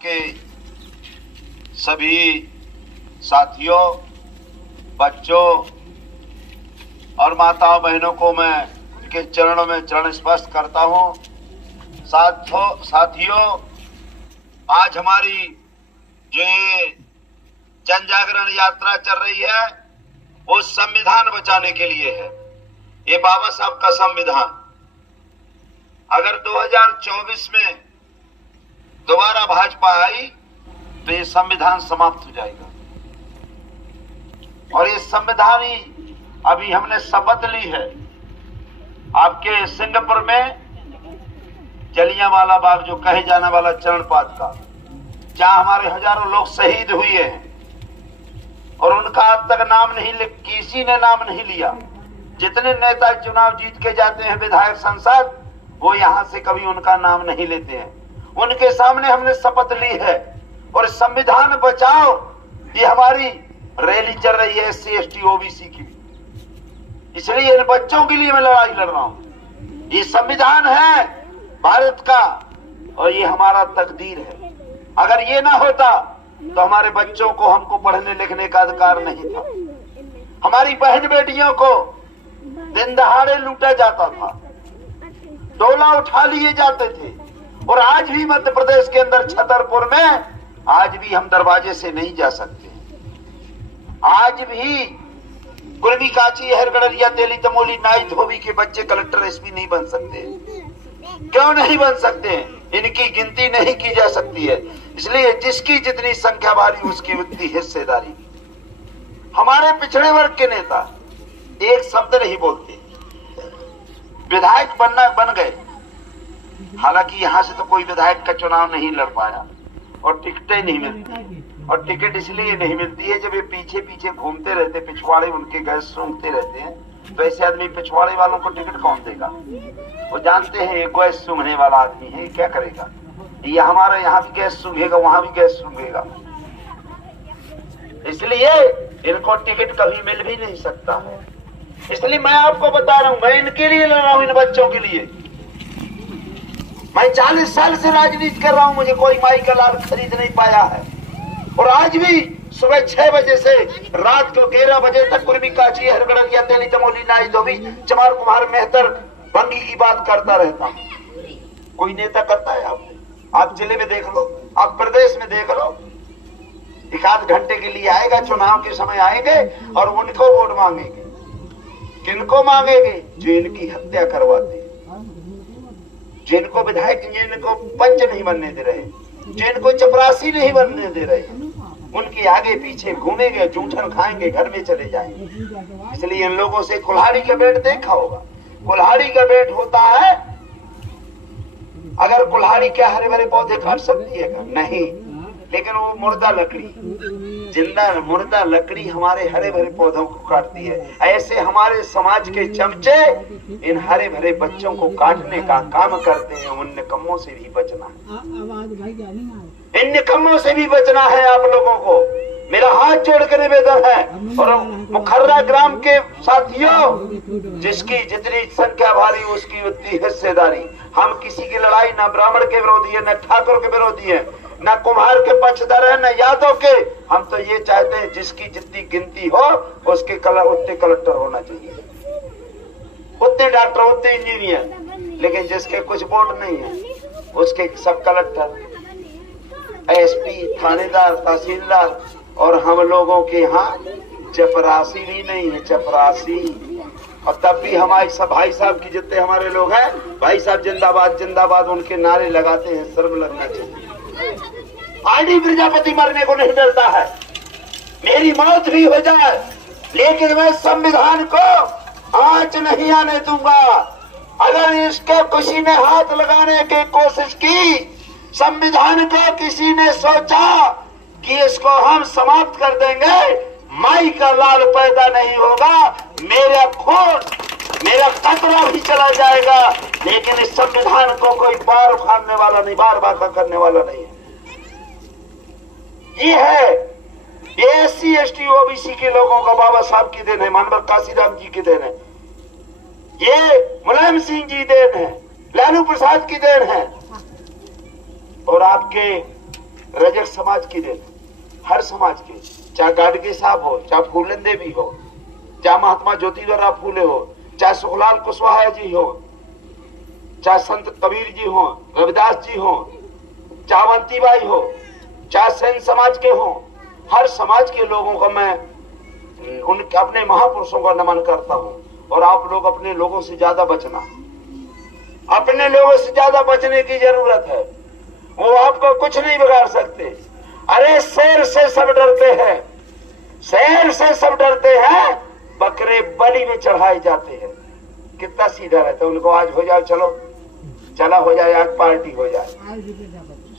के सभी साथियों, बच्चों और माताओं बहनों को मैं उनके चरणों में चरण स्पर्श करता हूं। साथियों, आज हमारी जो ये जन जागरण यात्रा चल रही है वो संविधान बचाने के लिए है। ये बाबा साहब का संविधान अगर 2024 में दोबारा भाजपा आई तो ये संविधान समाप्त हो जाएगा। और ये संविधान ही अभी हमने शपथ ली है आपके सिंगापुर में जलियांवाला बाग जो कहे जाने वाला चरणपात का, जहां हमारे हजारों लोग शहीद हुए हैं और उनका आज तक नाम नहीं किसी ने नाम नहीं लिया। जितने नेता चुनाव जीत के जाते हैं विधायक संसद, वो यहां से कभी उनका नाम नहीं लेते हैं। उनके सामने हमने शपथ ली है और संविधान बचाओ ये हमारी रैली चल रही है SC ST OBC की। इसलिए इन बच्चों के लिए मैं लड़ाई लड़ रहा हूं। ये संविधान है भारत का और ये हमारा तकदीर है। अगर ये ना होता तो हमारे बच्चों को हमको पढ़ने लिखने का अधिकार नहीं था। हमारी बहन बेटियों को दिन दहाड़े लूटा जाता था, डोला उठा लिए जाते थे। और आज भी मध्य प्रदेश के अंदर छतरपुर में आज भी हम दरवाजे से नहीं जा सकते। आज भी कुर्मी, काची, हरगड़रिया, तेली, तमोली, नाई, धोबी के बच्चे कलेक्टर SP नहीं बन सकते। क्यों नहीं बन सकते? इनकी गिनती नहीं की जा सकती है। इसलिए जिसकी जितनी संख्या भारी उसकी उतनी हिस्सेदारी। हमारे पिछड़े वर्ग के नेता एक शब्द नहीं बोलते, विधायक बन गए। हालांकि यहां से तो कोई विधायक का चुनाव नहीं लड़ पाया और टिकटें नहीं मिलती। और टिकट इसलिए नहीं मिलती है जब ये पीछे पीछे घूमते रहते, पिछवाड़े उनके गैस सूंघते रहते हैं। तो ऐसे आदमी पिछवाड़े वालों को टिकट कौन देगा? वो जानते हैं ये गैस सूंघने वाला आदमी है, क्या करेगा? ये हमारा यहाँ भी गैस सूंघेगा, वहां भी गैस सूंघेगा। इसलिए इनको टिकट कभी मिल भी नहीं सकता है। इसलिए मैं आपको बता रहा हूं, मैं इनके लिए लड़ रहा हूं, इन बच्चों के लिए। मैं 40 साल से राजनीति कर रहा हूं, मुझे कोई माई का लाल खरीद नहीं पाया है। और आज भी सुबह 6 बजे से रात को 11 बजे तक कुर्मी, काची, हरगड़रिया, तेली, तमोली, नाई, धोबी, चमार, कुम्हार, मेहतर, बंगी की बात करता रहता हूं। कोई नेता करता है? आप जिले में देख लो, आप प्रदेश में देख लो। एक आध घंटे के लिए आएगा, चुनाव के समय आएंगे और उनको वोट मांगेंगे। किनको मांगेंगे? जो इनकी हत्या करवाते, जिनको विधायक, जिनको पंच नहीं बनने दे रहे, जिनको चपरासी नहीं बनने दे रहे, उनके आगे पीछे घूमेंगे, जूठन खाएंगे, घर में चले जाएंगे। इसलिए इन लोगों से कुल्हाड़ी का बेट देखा होगा। कुल्हाड़ी का बेट होता है, अगर कुल्हाड़ी क्या हरे भरे पौधे काट सकती है? नहीं, लेकिन वो मुर्दा लकड़ी, जिंदा मुर्दा लकड़ी हमारे हरे भरे पौधों को काटती है। ऐसे हमारे समाज के चमचे इन हरे भरे बच्चों को काटने का काम करते हैं। उन निकम्मों से भी बचना है, इन निकम्मों से भी बचना है आप लोगों को। मेरा हाथ जोड़ कर निवेदन है। और मुखर्रा ग्राम के साथियों, जिसकी जितनी संख्या भारी उसकी उतनी हिस्सेदारी। हम किसी की लड़ाई न ब्राह्मण के विरोधी है, न ठाकुर के विरोधी है, न कुम्हार के पक्षधर है, न यादव के। हम तो ये चाहते हैं जिसकी जितनी गिनती हो उसके उतने कलेक्टर होना चाहिए, उतने डॉक्टर, उतने इंजीनियर। लेकिन जिसके कुछ वोट नहीं है उसके सब कलेक्टर, SP, थानेदार, तहसीलदार। और हम लोगों के यहाँ चपरासी भी नहीं है, चपरासी। और तब भी हमारे सब भाई साहब की जितने हमारे लोग हैं, भाई साहब जिंदाबाद जिंदाबाद उनके नारे लगाते हैं। शर्म लगना चाहिए। आईडी प्रजापति मरने को नहीं डरता है, मेरी मौत भी हो जाए लेकिन मैं संविधान को आंच नहीं आने दूंगा। अगर इसके किसी ने हाथ लगाने की कोशिश की, संविधान को किसी ने सोचा कि इसको हम समाप्त कर देंगे, माई का लाल पैदा नहीं होगा, मेरा खून, मेरा कतरा भी चला जाएगा। लेकिन इस संविधान को कोई बार उखाड़ने वाला नहीं, बार बार करने वाला नहीं है। ये है ये SC ST OBC के लोगों का बाबा साहब की देन है, मानवर काशीराम जी की देन है, ये मुलायम सिंह जी देन है, लालू प्रसाद की देन है। और आपके रजक समाज की देन, हर समाज के, चाहे गाडगे साहब हो, चाहे फूलन देवी हो, चाहे महात्मा ज्योतिराव फूले हो, चाहे सुखलाल कुशवाहा जी हो, चाहे संत कबीर जी हो, रविदास जी हो, चाहे अवंतीबाई हो, चाहे सेन समाज के हो, हर समाज के लोगों को मैं उनके अपने महापुरुषों का नमन करता हूं। और आप लोग अपने लोगों से ज्यादा बचना, अपने लोगों से ज्यादा बचने की जरूरत है। वो आपको कुछ नहीं बिगाड़ सकते। अरे शेर से सब डरते हैं, शेर से सब डरते हैं, बकरे बलि में चढ़ाए जाते हैं। कितना सीधा रहता है, उनको आज हो जाए, चलो चला हो जाए, आज पार्टी हो जाए,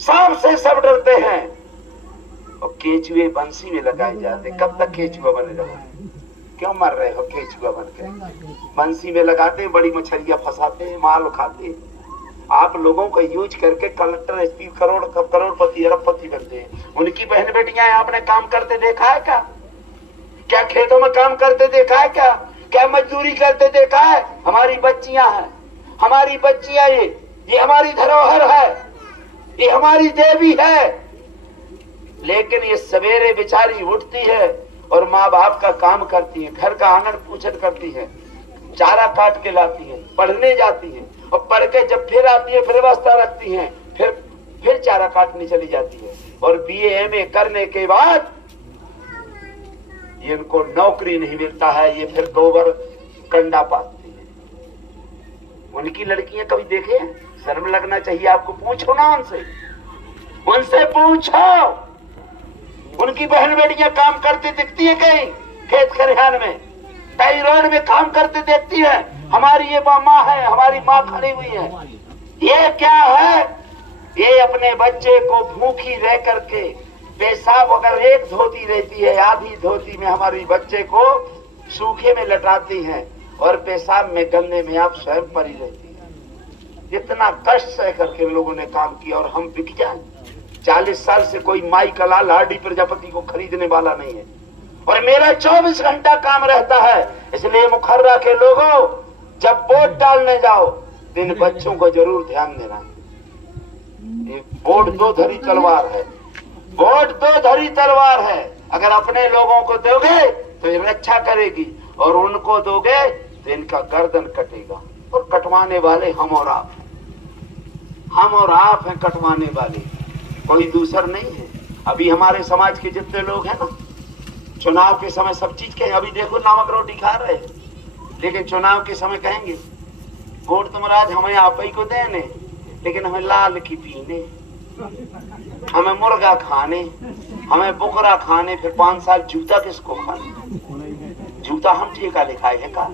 सबसे सब डरते हैं। और केचुए बंसी में लगाए जाते, कब तक केचुआ बने रहो, क्यों मर रहे हो केचुआ बन के? बंसी में लगाते, बड़ी मछलियां फंसाते, माल उठाते। आप लोगों को यूज करके कलेक्टर, एसपी, करोड़पति, अरबपति बनते हैं। उनकी बहन बेटियां आपने काम करते देखा है क्या? क्या खेतों में काम करते देखा है क्या? क्या मजदूरी करते देखा है? हमारी बच्चियां हैं, हमारी बच्चियां, ये हमारी धरोहर है, ये हमारी देवी है। लेकिन ये सवेरे बेचारी उठती है और माँ बाप का काम करती है, घर का आंगन पूछन करती है, चारा काट के लाती है, पढ़ने जाती है, और पढ़ के जब फिर आती है फिर व्यवस्था रखती है, फिर चारा काटने चली जाती है। और बीए एमए करने के बाद इनको नौकरी नहीं मिलता है, ये फिर गोबर कंडा पाती है। उनकी लड़कियां कभी देखे? शर्म लगना चाहिए आपको। पूछो ना उनसे पूछो। उनकी बहन बेटियां काम करती दिखती है कहीं खेत खलिहान में, कई रोड में काम करते देखती है। हमारी ये माँ है, हमारी माँ खड़ी हुई है। ये क्या है? ये अपने बच्चे को भूखी रह करके पेशाब, अगर एक धोती रहती है, आधी धोती में हमारी बच्चे को सूखे में लटाती हैं, और पेशाब में गंदे में आप स्वयं पड़ी रहती है। इतना कष्ट सह करके लोगों ने काम किया, और हम बिक जाए। 40 साल से कोई माई का लाल लाडी प्रजापति को खरीदने वाला नहीं है। और मेरा 24 घंटा काम रहता है। इसलिए मुखर्रा के लोगों, जब वोट डालने जाओ तो इन बच्चों को जरूर ध्यान देना। वोट दो धरी तलवार है, वोट दो धरी तलवार है। अगर अपने लोगों को दोगे तो ये रक्षा करेगी, और उनको दोगे तो इनका गर्दन कटेगा। और कटवाने वाले हम और आप हैं, कटवाने वाले, कोई दूसर नहीं है। अभी हमारे समाज के जितने लोग हैं ना, चुनाव के समय सब चीज कहें, अभी देखो नमक रोटी खा रहे हैं, लेकिन चुनाव के समय कहेंगे वोट तो महाराज हमें आप ही को देने, लेकिन हमें लाल की पीने, हमें मुर्गा खाने, हमें बुकरा खाने, फिर 5 साल जूता किसको खाने? जूता हम ठेका लिखाए है का?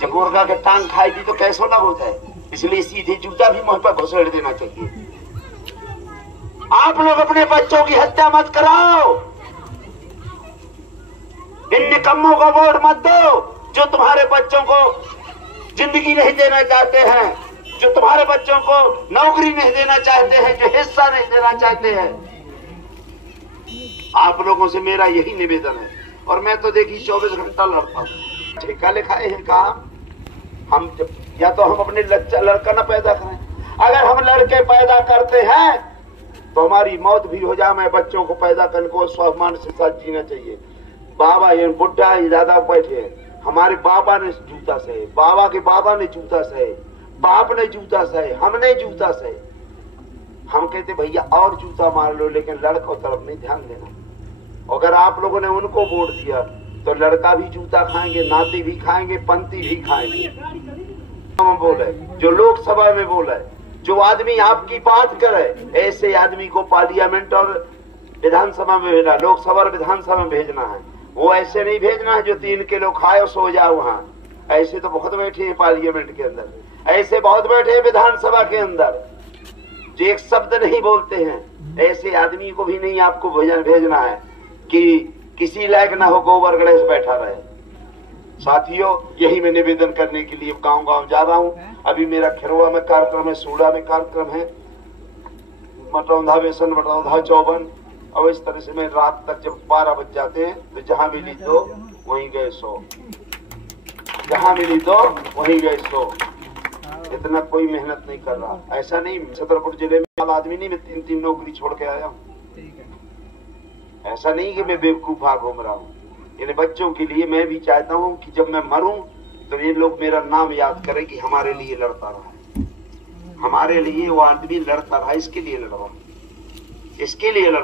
जब मुर्गा के टांग खाएगी तो कैसो लग होता है। इसलिए सीधे जूता भी मुंह पर घुसेड़ देना चाहिए। आप लोग अपने बच्चों की हत्या मत कराओ, इन निकम्मों को वोट मत दो जो तुम्हारे बच्चों को जिंदगी नहीं देना चाहते हैं, जो तुम्हारे बच्चों को नौकरी नहीं देना चाहते हैं, जो हिस्सा नहीं देना चाहते हैं। आप लोगों से मेरा यही निवेदन है। और मैं तो देखिए 24 घंटा लड़ता हूँ। ठेका लिखाए हैं काम, हम या तो हम अपने लड़का न पैदा करें। अगर हम लड़के पैदा करते हैं तो हमारी मौत भी हो जाए, मैं बच्चों को पैदा करने को स्वाभिमान से साथ जीना चाहिए। बाबा ये बुढ़ा ज्यादा बैठे हैं, हमारे बाबा ने जूता सहे, बाबा के बाबा ने जूता सहे, बाप ने जूता सहे, हमने जूता सहे। हम कहते भैया और जूता मार लो, लेकिन लड़कों तरफ नहीं ध्यान देना। अगर आप लोगों ने उनको वोट दिया तो लड़का भी जूता खाएंगे, नाती भी खाएंगे, पंती भी खाएंगे। बोले जो लोकसभा में बोला है, जो आदमी आपकी बात करे, ऐसे आदमी को पार्लियामेंट और विधानसभा में भेजना, लोकसभा और विधानसभा में भेजना है। वो ऐसे नहीं भेजना है जो 3 किलो खाए और सो जाए वहां। ऐसे तो बहुत बैठे हैं पार्लियामेंट के अंदर, ऐसे बहुत बैठे हैं विधानसभा के अंदर जो एक शब्द नहीं बोलते हैं। ऐसे आदमी को भी नहीं आपको भेजना है कि किसी लायक ना हो, गोबर गणेश बैठा रहे। साथियों, यही मैं निवेदन करने के लिए गांव-गांव जा रहा हूँ। अभी मेरा खिरवा में कार्यक्रम है, सूडा में कार्यक्रम है, मटौंधा बेसन, मटौंधा चौबन। और इस तरह से मैं रात तक जब 12 बज जाते हैं तो जहां मिली तो वहीं गए सो, जहां मिली तो वहीं गए सो। इतना कोई मेहनत नहीं कर रहा। ऐसा नहीं छतरपुर जिले में आदमी नहीं, मैं 3-3 नौकरी छोड़ के आया हूँ। ऐसा नहीं कि मैं बेवकूफा घूम रहा हूँ। इन बच्चों के लिए मैं भी चाहता हूँ कि जब मैं मरूं तो ये लोग मेरा नाम याद करें कि हमारे लिए लड़ता रहा है, हमारे लिए वो आदमी लड़ता रहा, इसके लिए लड़ रहा, इसके लिए लड़